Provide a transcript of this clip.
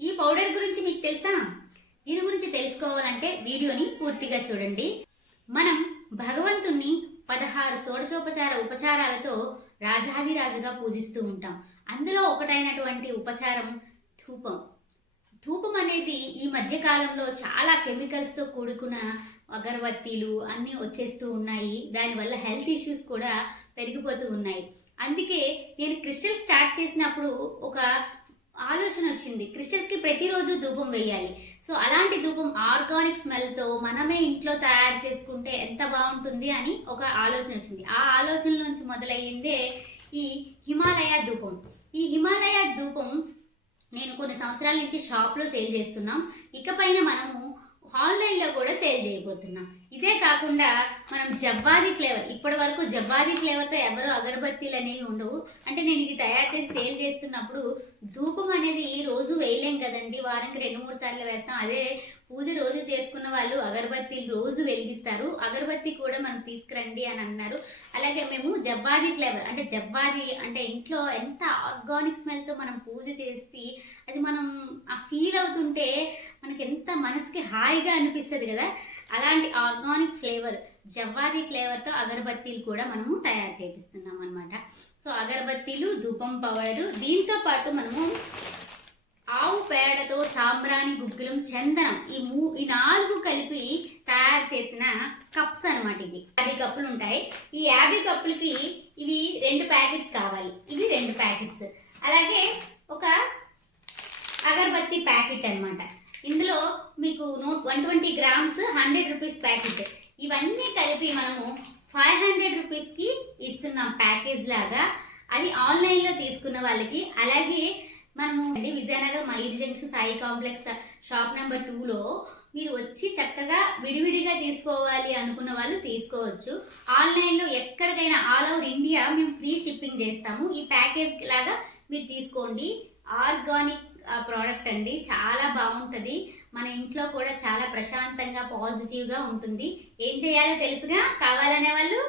ఈ పౌడర్ గురించి మీకు తెలుసా? దీని గురించి తెలుసుకోవాలంటే వీడియోని పూర్తిగా చూడండి. మనం భగవంతుణ్ణి 16 షోడశోపచార ఉపచారాలతో రాజాదిరాజుగా పూజిస్తూ ఉంటాం. అందులో ఒకటైనటువంటి ఉపచారం ధూపం. ధూపం అనేది ఈ మధ్య కాలంలో చాలా కెమికల్స్తో కూడుకున్న అగరబత్తీలు అన్నీ వచ్చేస్తూ ఉన్నాయి. దానివల్ల హెల్త్ ఇష్యూస్ కూడా పెరిగిపోతూ ఉన్నాయి. అందుకే నేను క్రిస్టల్ స్టార్ట్ చేసినప్పుడు ఒక ఆలోచన వచ్చింది, క్రిస్టల్స్కి ప్రతిరోజు ధూపం వేయాలి. సో అలాంటి ధూపం ఆర్గానిక్ స్మెల్తో మనమే ఇంట్లో తయారు చేసుకుంటే ఎంత బాగుంటుంది అని ఒక ఆలోచన వచ్చింది. ఆ ఆలోచనలోంచి మొదలయ్యిందే ఈ హిమాలయ ధూపం. ఈ హిమాలయ ధూపం నేను కొన్ని సంవత్సరాల నుంచి షాప్లో సేల్ చేస్తున్నాం. ఇకపైన మనము ఆన్లైన్లో కూడా సేల్ చేయబోతున్నాం. ఇదే కాకుండా మనం జవ్వాది ఫ్లేవర్, ఇప్పటి వరకు జవ్వాది ఫ్లేవర్తో ఎవరు అగరబత్తీలు అనేవి ఉండవు. అంటే నేను ఇది తయారు చేసి సేల్ చేస్తున్నప్పుడు ధూపం అనేది రోజు వేయలేం కదండి, వారానికి 2-3 సార్లు వేస్తాం. అదే పూజ రోజు చేసుకున్న వాళ్ళు అగరబత్తీలు రోజు వెలిగిస్తారు. అగరబత్తి కూడా మనం తీసుకురండి అని అన్నారు. అలాగే మేము జవ్వాది ఫ్లేవర్, అంటే జవ్వాది అంటే ఇంట్లో ఎంత ఆర్గానిక్ స్మెల్తో మనం పూజ చేసి అది మనం ఆ ఫీల్ అవుతుంటే మనకి ఎంత మనసుకి హాయిగా అనిపిస్తుంది కదా. అలాంటి ఆర్గానిక్ ఫ్లేవర్ జవ్వాది ఫ్లేవర్తో అగరబత్తీలు కూడా మనము తయారు చేపిస్తున్నాం అనమాట. సో అగరబత్తీలు, ధూపం పౌడరు, దీంతో పాటు మనము ఆవు పేడతో సాంబ్రాణి, గుగ్గిలం, చందనం ఈ 4 కలిపి తయారు చేసిన కప్స్ అనమాట. ఇవి 50 కప్పులు ఉంటాయి. ఈ 50 కప్పులకి ఇవి 2 ప్యాకెట్స్ కావాలి. ఇవి 2 ప్యాకెట్స్. అలాగే ఒక అగరబత్తి ప్యాకెట్ అనమాట. ఇందులో మీకు 120 గ్రామ్స్ 100 రూపీస్ ప్యాకెట్. ఇవన్నీ కలిపి మనము 500 రూపీస్కి ఇస్తున్నాం ప్యాకేజ్ లాగా. అది ఆన్లైన్లో తీసుకున్న వాళ్ళకి. అలాగే మనము Vizianagaram Mayuri junction Sai complex shop number 2లో మీరు వచ్చి చక్కగా విడివిడిగా తీసుకోవాలి అనుకున్న వాళ్ళు తీసుకోవచ్చు. ఆన్లైన్లో ఎక్కడికైనా ఆల్ ఓవర్ ఇండియా మేము ఫ్రీ షిప్పింగ్ చేస్తాము. ఈ ప్యాకేజ్ లాగా మీరు తీసుకోండి. ఆర్గానిక్ ప్రోడక్ట్ అండి, చాలా బాగుంటుంది. మన ఇంట్లో కూడా చాలా ప్రశాంతంగా పాజిటివ్గా ఉంటుంది. ఏం చేయాలో తెలుసుగా? కావాలనే వాళ్ళు